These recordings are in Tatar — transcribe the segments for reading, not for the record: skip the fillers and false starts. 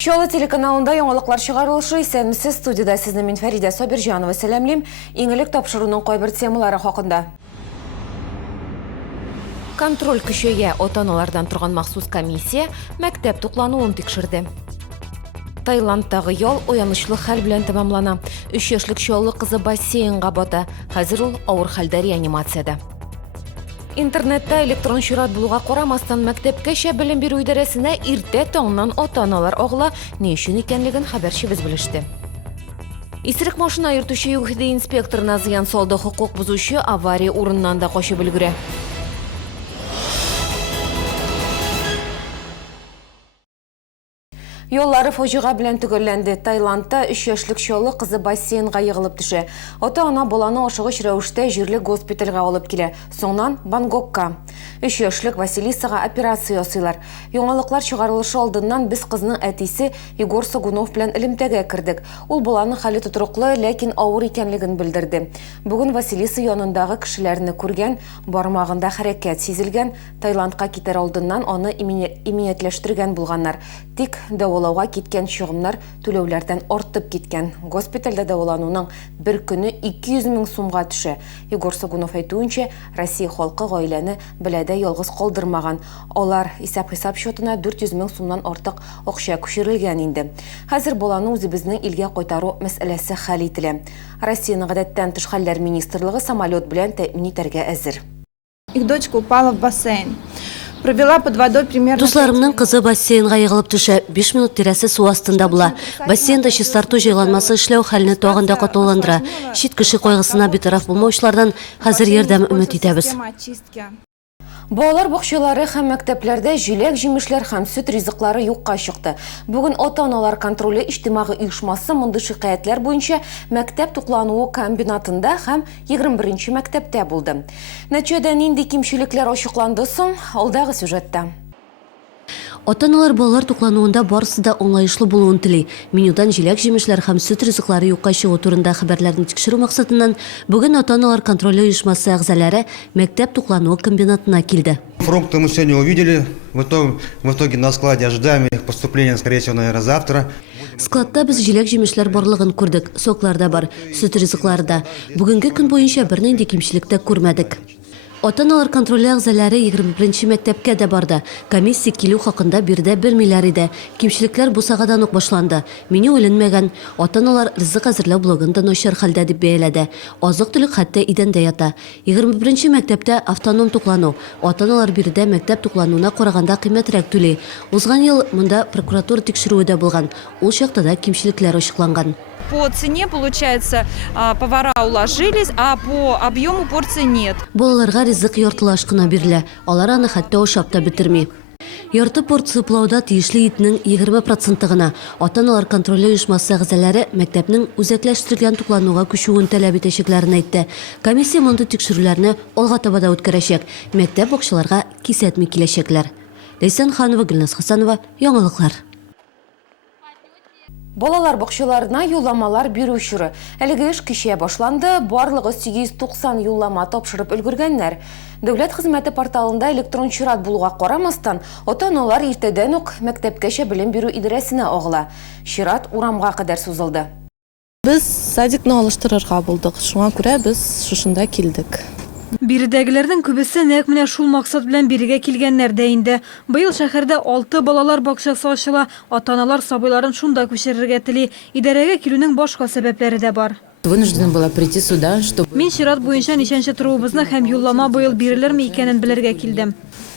Шола телеканалында яңалыклар чыгарылышы исәнмесез студияда сезне мин Фәридә Сабирҗанова сәламлим. Иңелек тапшыруның кайбер темалары хакында. Контроль көчәя, ата-аналардан торган махсус комиссия мәктәп туклануын тикшерде. Таиландтагы ял уянычлы хәл белән тәмамлана. 3 яшьлек чаллы кызы бассейнга бата. Хәзер ул авыр хәлдә реанимациядә. Интернетта электрон чират булуга карамастан мәктәпкәчә белем бирү идарәсенә иртә таңнан ата-аналар агыла, ни өчен икәнлеген хәбәрчебез белеште. Исерек машина йөртүче ЮХД инспекторына зыян салды, хукук бузучы авария урыннан да качып өлгерә. Yolları фожига белән төгәлләнде. Таиландта 3 яшьлек чаллы кызы бассейнга егылып төшә. Ата-ана баланы ашыгыч рәвештә җирле госпитальгә алып килә. Соңнан Бангкокка. 3 яшьлек Василисага операция ясыйлар. Яңалыклар чыгарылышы алдыннан без кызның әтисе Егор Согунов белән элемтәгә кердек. Ул баланың хәле тотрыклы, ләкин авыр икәнлеген белдерде. Бүген Василиса янындагы кешеләрне күргән, бармагында хәрәкәт сизелгән. Таиландка китәр алдыннан аны иминиятләштергән булганнар. Тик дәвалауга киткән чыгымнар түләүләрдән артып киткән. Госпитальдә дәвалануның бер көне 200 мең сумга төшә. Егор Согунов әйтүенчә, Россия халкы гаиләне беләдә ялгыз калдырмаган. Алар исәп-хисап счетына 400 мең сумнан артык акча күчерелгән инде. Хәзер баланы үзебезнең илгә кайтару мәсьәләсе хәл ителә. Россиянең гадәттән тыш хәлләр министрлыгы самолет белән тәэмин итәргә әзер. Их дочка упала в бассейн. Провела под водой примерно... Дусларымның кызы бассейнга егылып төшә. 5 минут тирәсе су астында була. Бассейнда чистарту җайланмасы эшләү хәлне тагын да катыландыра. Чит кеше кайгысына битараф булмаучылардан хәзер ярдәм өмет итәбез. Балалар бакчалары һәм мәктәпләрдә җиләк-җимешләр һәм сөт ризыклары юкка чыкты. Бүген ата-аналар контроле иҗтимагый оешмасы мондый шикаятьләр буенча мәктәп туклануы комбинатында һәм 21-нче мәктәптә булды. Нәтиҗәдә нинди кимчелекләр ачыкланды соң? Алдагы сюжетта. Ата-аналар балалар туклануында барысы да оңлайышлы булуын тели. Менюдан җиләк-җимешләр һәм сөт ризыклары юкка чыгу турында хәбәрләрне тикшерү максатыннан бүген ата-аналар контроле оешмасы әгъзалары мәктәп туклануы комбинатына килде. Фрукты мы сегодня увидели. В итоге на складе ожидаем их поступления, скорее всего, наверное, завтра. Складта без җиләк-җимешләр барлыгын күрдек. Соклар да бар, сөт ризыклары да. Бүгенге көн буенча бернинди кимчелек тә күрмәдек. Ата-аналар контроле әгъзалары 21-нче мәктәпкә дә барды. Комиссия килү хакында бирдә белмиләр иде. Кимчелекләр бу сагадан ук башланды. Меню өленмәгән. Ата-аналар ризык әзерләү блогында начар хәлдә дип бәяләде. Азык-төлек хәтта идәндә ята. 21-нче мәктәптә автоном туклану. Ата-аналар бирдә мәктәп туклануына караганда кыйммәтрәк түли. Узган ел монда прокуратура тикшерүе дә булган. Ул чакта да кимчелекләр ачыкланган. По цене, получается, повара уложились, а по объему порции нет. Балаларга ризык яртылаш кына бирелә. Алар аны хәтта ашап та битерми. Ярты порция плауда тиешле итнең 20% гына. Ата-аналар контроле оешмасы әгъзалары мәктәпнең үзәкләштерелгән туклануга күчүен таләп итәчәкләрен әйтте. Комиссия монда тикшерүләрне алга таба да үткәрәчәк. Мәктәп бакчаларга кисәтми киләчәкләр. Лейсан Ханова, Гөлназ Хасанова, яңалыклар. Балалар бакчаларына юлламалар бирү чоры. Әлеге эш кичә башланды. Барлыгы 890 юллама тапшырып өлгергәннәр. Дәүләт хезмәте порталында электрон чират булуга карамастан, ата-аналар иртәдән үк мәктәпкәчә белем бирү идарәсенә агыла. Чират урамга кадәр сузылды. Без садикны алыштырырга булдык. Шуңа күрә без шушында килдек. Биредәгеләрнең күбесе нәкъ менә шул максат белән бирегә килгәннәр дә инде. Быел шәһәрдә 6 балалар бакчасы ачыла. Ата-аналар сабыйларын шунда күчерергә тели. Идарәгә килүнең башка сәбәпләре дә бар. Вынуждена была прийти сюда, чтобы... Мин чират буенча ничәнче торуыбызны һәм юллама быел бирелерме икәнен белергә килдем.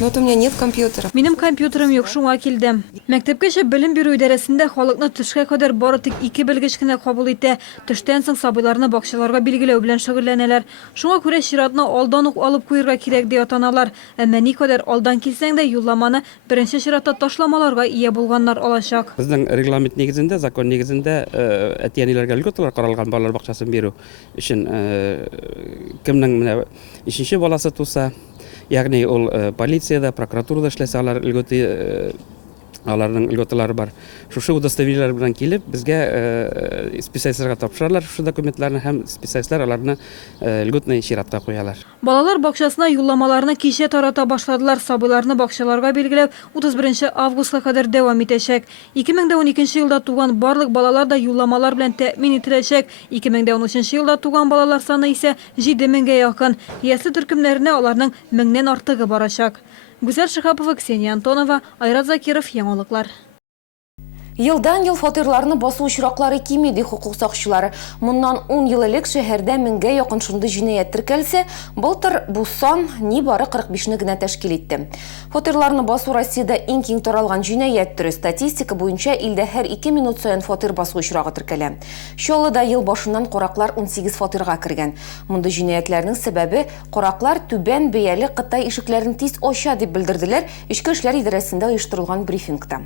Вот у меня нет компьютера. Минем компьютерым юк, шуңа килдем. Мәктәпкәчә белем бирү идарәсендә халыкны төшкә кадәр бары тик 2 белгеч кенә кабул итә. Төштән соң сабыйларны бакчаларга билгеләү белән шөгыльләнәләр. Шуңа күрә чиратны алдан ук алып куярга кирәк ди ата-аналар. Әмма никадәр алдан килсәң дә юлламаны беренче чиратта ташламаларга ия булганнар алачак. Безнең регламент негезендә, закон негезендә әтиәниләргә льготалар каралган балалар бакчасын бирү өчен кемнең менә 3нче баласы туса, ягъни ул полициядә, прокуратурада эшләсә, алар льготы Аларның льготалары бар. Шушы удостоверениеләр белән килеп, безгә специалистларга тапшыралар шушы документларны һәм специалистлар аларны льготный чиратка куялар. Балалар бакчасына юлламаларны кичә тарата башладылар. Сабыйларны бакчаларга билгеләп 31 августка кадәр дәвам итәчәк. 2012 елда туган барлык балалар да юлламалар белән тәэмин ителәчәк. 2013 елда туган балалар саны исә 7000-гә якын. Ясли төркемнәренә аларның 1000-нән артыгы барачак. Гүзәл Шихапова, Ксения Антонова, Айрат Закиров, яңалыклар. Йылдан-йыл фатирларны басу очраклары кимеди хукук сакчылары. Моннан 10 ел элек шәһәрдә 1000-гә якын шундый җинаять теркәлсә, былтыр бу сан нибары 45-не генә тәшкил итте. Фатирларны басу Россиядә иң киң таралган җинаять төре. Статистика буенча илдә һәр 2 минут саен фатир басу очрагы теркәлә. Чаллыда ел башыннан кораклар 18 фатирга кергән. Мондый җинаятларның сәбәбе кораклар түбән бәяле Кытай ишекләрен тиз ача дип белдерделәр Ичке эшләр идарәсендә оештырылган брифингта.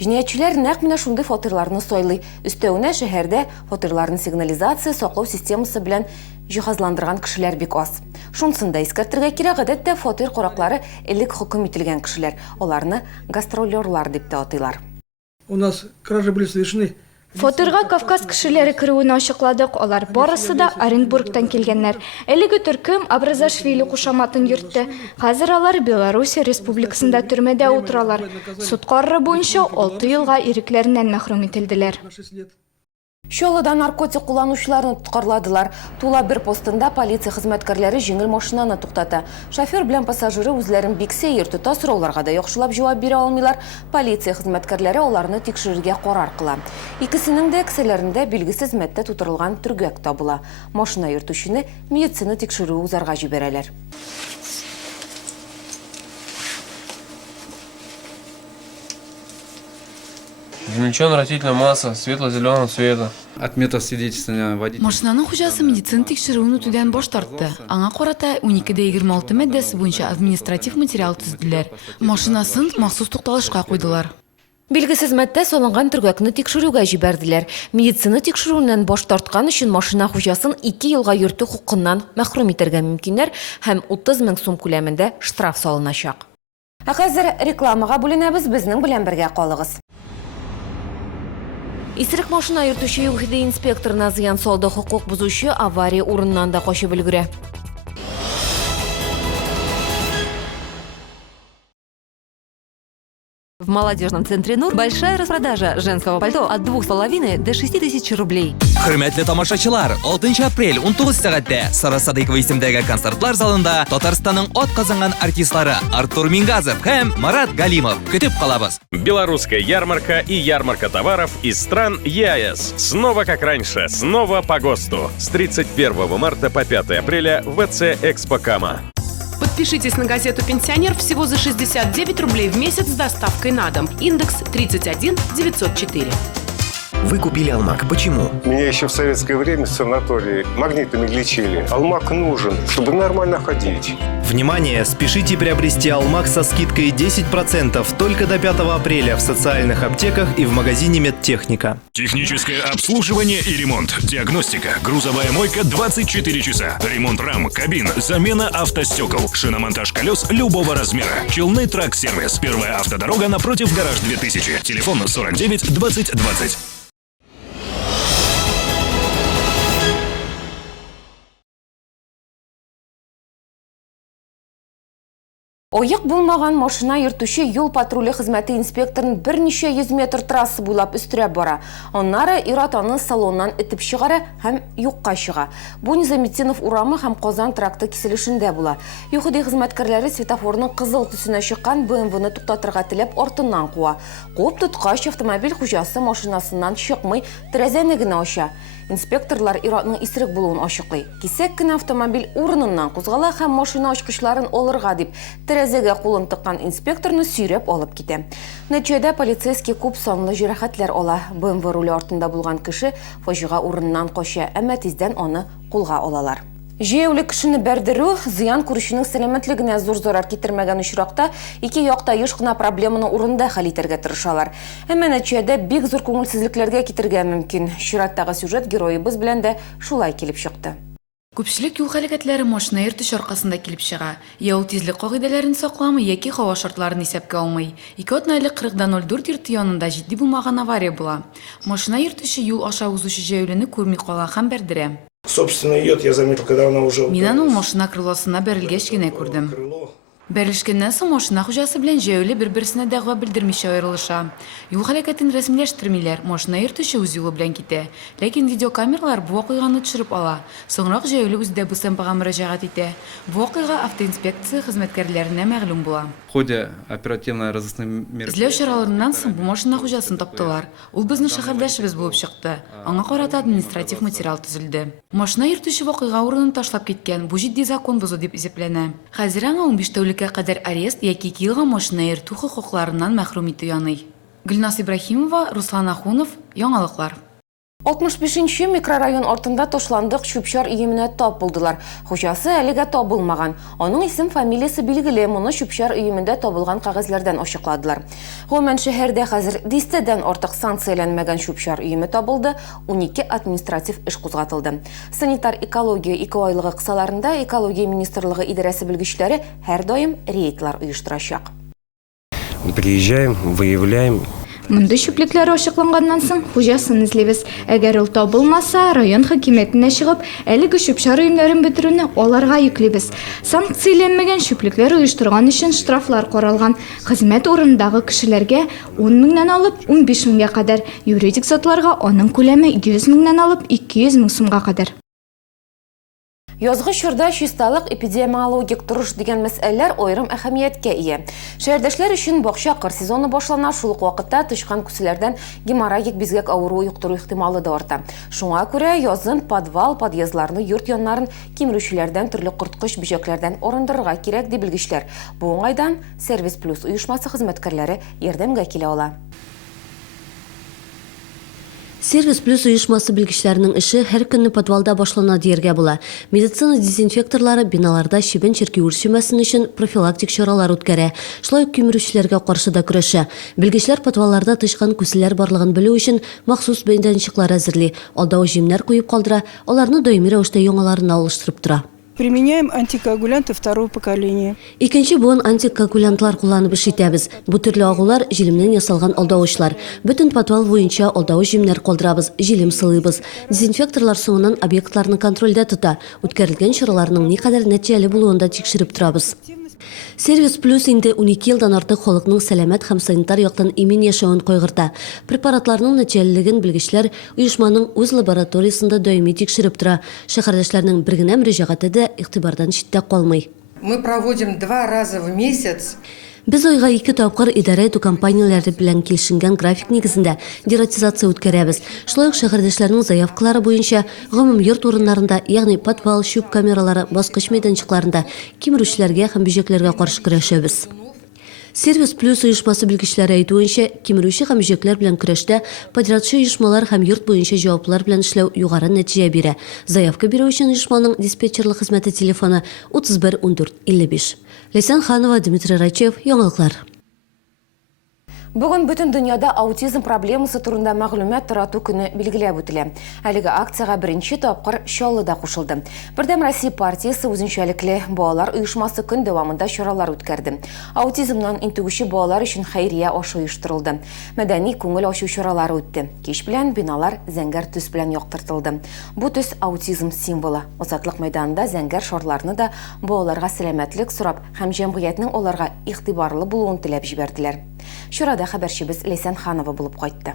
Җинаятьчеләр нәкъ менә шундый фатирларны сайлый. Өстәвенә шәһәрдә фатирларны сигнализация саклау системасы белән җиһазландырган кешеләр бик аз. Шунсын да искәртергә кирәк, гадәттә фатир кораклары элек хөкем ителгән кешеләр. Аларны гастролерлар дип тә атыйлар. У нас кражи были совершены. Фатирга Кавказ кешеләре керүен ачыкладык. Алар барысы да Оренбургтан килгәннәр. Әлеге төркем Абразашвили кушаматын йөртте. Хәзер алар Беларусь Республикасында төрмәдә утыралар. Суд карары буенча 6 елга ирекләреннән мәхрүм ителделәр. Чаллыда наркотик кулланучыларны тоткарладылар. Тула бер постында полиция хезмәткәрләре җиңел машинаны туктата. Шофер белән пассажиры үзләрен бик сәер тота, сорауларга да яхшылап җавап бирә алмыйлар. Полиция хезмәткәрләре аларны тикшерергә карар кыла. Икесенең дә кесәләрендә билгесез матдә тутырылган төргәк табыла. Машина йөртүчене медицина тикшерүе узарга җибәрәләр. Измельченная растительная масса светло-зеленого цвета. Отмета свидетельствования водителя. Машинаның хуҗасы медицина тикшерүен үтүдән баш тартты. Аңа карата 12-26 маддәсе буенча административ материал төзделәр. Машинасын махсус тукталышка куйдылар. Билгесез матдә салынган төргәкне тикшерүгә җибәрделәр. Медицина тикшерүеннән баш тарткан өчен машина хуҗасын 2 елга йөртү хукукыннан мәхрүм итәргә мөмкиннәр һәм 30 000 сум күләмендә штраф салыначак. Ә хәзер рекламага бүленәбез, безнең белән бергә калыгыз. Исерек машина йөртүче ЮХИД инспекторына зыян салды, хукук бузучы авария урыннан да качып өлгерә. В молодежном центре НУР большая распродажа женского пальто от 2500 до 6000 рублей. Хөрмәтле тамашачылар, 6 апрель 19 сәгатьтә Сара Садыкова исемдәге концертлар залында Татарстанның атказанган артистлары Артур Мингазов һәм Марат Галимов көтеп калабыз. Белорусская ярмарка и ярмарка товаров из стран ЕАЭС. Снова как раньше, снова по ГОСТу. С 31 марта по 5 апреля в ВЦ Экспо Кама. Подпишитесь на газету «Пенсионер» всего за 69 рублей в месяц с доставкой на дом. Индекс 31904. Вы купили Алмак. Почему? Меня еще в советское время в санатории магнитами лечили. Алмак нужен, чтобы нормально ходить. Внимание! Спешите приобрести Алмак со скидкой 10% только до 5 апреля в социальных аптеках и в магазине Медтехника. Техническое обслуживание и ремонт. Диагностика. Грузовая мойка 24 часа. Ремонт рам, кабин. Замена автостекол. Шиномонтаж колес любого размера. Челны Трак-сервис. Первая автодорога напротив Гараж 2000. Телефон 49 20 20. Ойык булмаган машина йөртүче юл патруле хезмәте инспекторын берничә 100 метр трасса буйлап өстерәп бара. Аннары ир-атаны салоннан итеп чыгара һәм юкка чыга. Бу Низаметдинов урамы һәм Казан тракты киселешендә була. ЮХИД хезмәткәрләре светофорның кызыл төсенә чыккан БМВны туктатырга теләп артыннан куа. Куып тоткач автомобиль хуҗасы машинасыннан чыкмый, тәрәзәне генә ача. Инспекторлар ир-атның исерек булуын ачыклый. Кисәк кенә автомобиль урыныннан кузгала һәм машина ачкычларын алырга дип тәрәзәгә кулын тыккан инспекторны сөйрәп алып китә. Нәтиҗәдә полицейский күп санлы җәрәхәтләр ала. БМВ руле артында булган кеше фаҗига урыныннан кача, әмма тиздән аны кулга алалар. Җәяүле кешене бәрдерү зыян күрүченең сәламәтлегенә зур зарар китермәгән очракта ике якта еш кына проблеманы урында хәл итәргә тырышалар. Әмма нәтиҗәдә бик зур күңелсезлекләргә китергә мөмкин. Чираттагы сюжет героебыз белән дә шулай килеп чыкты. Күпчелек юл хәрәкәтләре машина йөртүч аркасында килеп чыга. Я ул тизлек кагыйдәләрен сакламый, яки һава шартларын исәпкә алмый. 2.40-04 йорты янында җитди булмаган авария була. Машина йөртүче юл аша узучы җәяүлене күрми кала һәм бәрдерә. Собственно, йод я заметил, когда она уже... Мин аны машина крылосына бәрелгәч кенә күрдем. Бәрелешкәннән соң машина хуҗасы белән җәяүле бер-берсенә дәгъва белдермичә аерылыша. Юл хәрәкәтен рәсмиләштермиләр, машина йөртүче үз юлы белән китә. Ләкин видеокамералар бу вакыйганы төшереп ала. Соңрак җәяүле үзе дә БСМПга мөрәҗәгать итә. Бу вакыйга автоинспекция хезмәткәрләренә мәгълүм була. В ходе оперативно-розыскных мероприятий... Эзләү чараларыннан соң бу машина хуҗасын таптылар. Ул безнең шәһәрдәшебез булып чыкты. Аңа карата административ материал төзелде. Машина йөртүче вакыйга урынын ташлап киткән. Бу җитди закон бозу дип исәпләнә. Хәзер аңа 15 тәүлеккә кадәр арест яки 2 елга машина йөртү хокукларыннан мәхрүм итү яный. Гөлнас Ибраһимова, Руслан Ахунов, Яңалыклар. 65-нче микрорайон артында ташландык чүпчар өеменә тап булдылар. Хуҗасы әлегә табылмаган. Аның исем фамилиясе билгеле, моны чүпчар өемендә табылган кагазьләрдән ачыкладылар. Гомумән шәһәрдә хәзер 10-дән артык санкцияләнмәгән чүпчар өеме табылды, 12 административ эш кузгатылды. Санитар экология 2 айлыгы кысаларында экология министрлыгы идарәсе белгечләре һәр даим рейдлар оештырачак. Приезжаем, выявляем. Монда чүплекләр ачыкланганнан соң хуҗасын эзлибез. Әгәр ул табылмаса, район хакимиятенә чыгып, әлеге чүпчар өемнәрен бетерүне аларга йөклибез. Санкцияләнмәгән чүплекләр оештырган өчен штрафлар каралган. Хезмәт урынындагы кешеләргә 10 меңнән алып 15 меңгә кадәр, юридик затларга аның күләме 100 меңнән алып 200 мең сумга кадәр. Язгы чорда чисталык, эпидемиологик торыш дигән мәсьәләләр аерым әһәмияткә ия. Шәһәрдәшләр өчен бакча кыр сезоны башлана, шул ук вакытта тышкан күселәрдән геморрагик бизгәк авыруы юктыру ихтималы да арта. Шуңа күрә язын подвал, подъездларны, йорт яннарын кимерүчеләрдән, төрле корткыч бөҗәкләрдән арындырырга кирәк ди белгечләр. Бу уңайдан Сервис Плюс оешмасы хезмәткәрләре ярдәмгә килә ала. Сервис Плюс оешмасы белгечләренең эше һәр көнне подвалда башлана дияргә була. Медицина дезинфекторлары биналарда чебен черки үрчемәсен өчен профилактик чаралар үткәрә. Шулай ук кимерүчеләргә каршы да көрәшә. Белгечләр подвалларда тышкан күселәр барлыгын белү өчен махсус мәйданчыклар әзерли. Алдау җимнәр куеп калдыра, аларны даими рәвештә яңаларына алыштырып тора. Применяем антикоагулянты второго поколения. Икенче буын антикоагулянтлар кулланып эш итәбез. Бу төрле агулар җилемнән ясалган алдавычлар. Бөтен подвал буенча алдау җимнәр калдырабыз, җилем сылыйбыз. Дезинфекторлар соңыннан объектларны контрольдә тота. Үткәрелгән чараларның никадәр нәтиҗәле булуын да тикшереп торабыз. Сервис Плюс инде 12 елдан артык халыкның сәламәт һәм санитар яктан имин яшәвен кайгырта. Препаратларның нәтиҗәлелеген белгечләр оешманың үз лабораториясендә даими тикшереп тора. Шәһәрдәшләрнең бер генә мөрәҗәгате дә игътибардан читтә калмый. Мы проводим 2 раза в месяц. Без айга 2 тапкыр идарә итү компанияләре белән килешенгән график нигезендә дератизация үткәрәбез. Шулай ук шәһәрдәшләрнең заявкалары буенча гомум йорт урыннарында, ягъни подвал, чүп камералары, баскыч мәйданчыкларында кимерүчеләргә һәм бөҗәкләргә каршы көрәшәбез. Сервис Плюс оешмасы белгечләре әйтүенчә, кимерүче һәм бөҗәкләр белән көрәштә подрядчы оешмалар һәм йорт буенча җаваплылар белән эшләү югары нәтиҗә бирә. Заявка бирү өчен оешманың диспетчерлык хезмәте телефоны 31 14 55. Лейсан Ханова, Дмитрий Рачев, Яңалыклар. Бүген бөтен дөньяда аутизм проблемасы турында мәгълүмат тарату көне билгеләп үтелә. Әлеге акцияга беренче тапкыр Чаллыда кушылды. Бердәм Россия партиясе үзенчәлекле балалар оешмасы көн дәвамында чаралар үткәрде. Аутизмнан интегүче балалар өчен хәйрия ашы оештырылды. Мәдәни күңел ачу чаралары үтте. Кич белән биналар зәңгәр төс белән яктыртылды. Бу төс аутизм символы. Азатлык мәйданында зәңгәр шарларны да балаларга сәламәтлек сорап һәм җәмгыятьнең аларга игътибарлы булуын теләп җибәрделәр. Шурада хәбәрчебез Лейсан Ханова булып кайтты.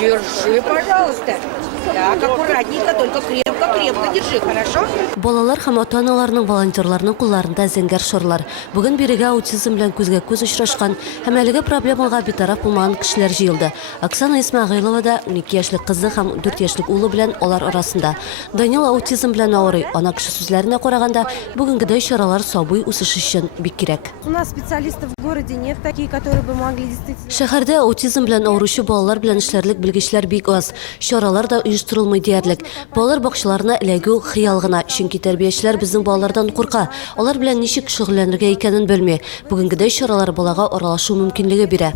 Держи, пожалуйста. Так, аккуратненько, только крепко держи, хорошо? Балалар һәм ата-аналарның волонтерларның кулларында зәңгәр шарлар. Бүген бирегә аутизм белән күзгә күз очрашкан һәм әлеге проблемага битараф булмаган кешеләр җыелды. Оксана Исмәгыйлова да 12 яшьлек кызы һәм 4 яшьлек улы белән алар арасында. Данил аутизм белән авырый. Ана кеше сүзләренә караганда, бүгенгедәй чаралар сабый үсеше өчен бик кирәк. У нас специалистов в городе нет такие, которые бы могли действительно... Шәһәрдә аутизм белән авыручы балалар белән эшләрлек белгечләр бик аз. Чаралар да оештырылмый диярлек. Балалар бакчаларына эләгү хыял гына, чөнки тәрбиячеләр безнең балалардан курка. Алар белән ничек шөгыльләнергә икәнен белми. Бүгенгедәй чаралар балага аралашу мөмкинлеге бирә.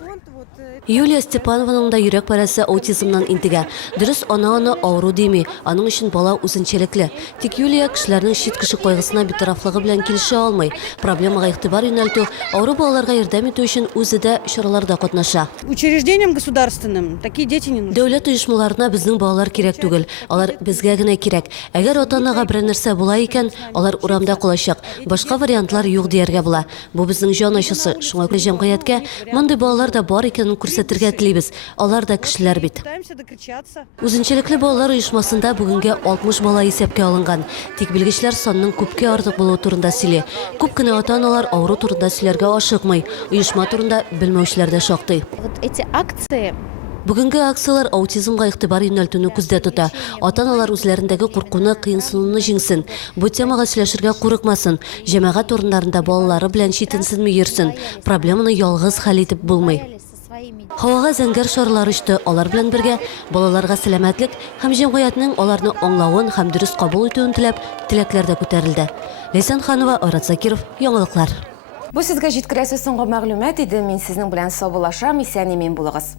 Юлия Степанованың да йөрәк парасы аутизмнан интегә. Дөрес, аны авыру дими, аның өчен бала үзенчәлекле. Тик Юлия кешеләрнең чит кеше кайгысына битарафлыгы белән килешә алмый. Проблемага игътибар юнәлтү, авыру балаларга ярдәм итү өчен үзе дә чараларда катнаша. Учреждениям государственным такие дети не нужны. Дәүләт оешмаларына безнең балалар кирәк түгел. Алар безгә генә кирәк. Әгәр ата-анага бер нәрсә була икән, алар урамда калачак. Башка вариантлар юк дияргә була. Бу безнең җан ачысы. Шуңа күрә җәмгыятькә мондый балалар да бар икәнен күрсәтергә телибез. Алар да кешеләр бит. Үзенчәлекле балалар оешмасында бүгенгә 60 бала исәпкә алынган. Тик белгечләр санның күпкә артык булуы турында сөйли. Күп кенә ата-аналар авыру турында сөйләргә ашыкмый. Оешма турында белмәүчеләр дә шактый. Эти акции Бүгенге акциялар аутизмга игътибар юнәлтүне күздә тота. Ата-аналар үзләрендәге куркуны, кыенсынуны җиңсен. Бу темага сөйләшергә курыкмасын. Җәмәгать урыннарында балалары белән читенсенми йөрсен. Проблеманы ялгыз хәл итеп булмый. Һавага зәңгәр шарлар очты. Алар белән бергә балаларга сәламәтлек һәм җәмгыятьнең аларны аңлавын һәм дөрес кабул итүен теләп, теләкләр дә күтәрелде. Ләйсән Ханова, Айрат Закиров, Яңалыклар. Бу сезгә җиткерәсе соңгы мәгълүмат иде. Мин сезнең белән саубуллашам. Исән-имин булыгыз.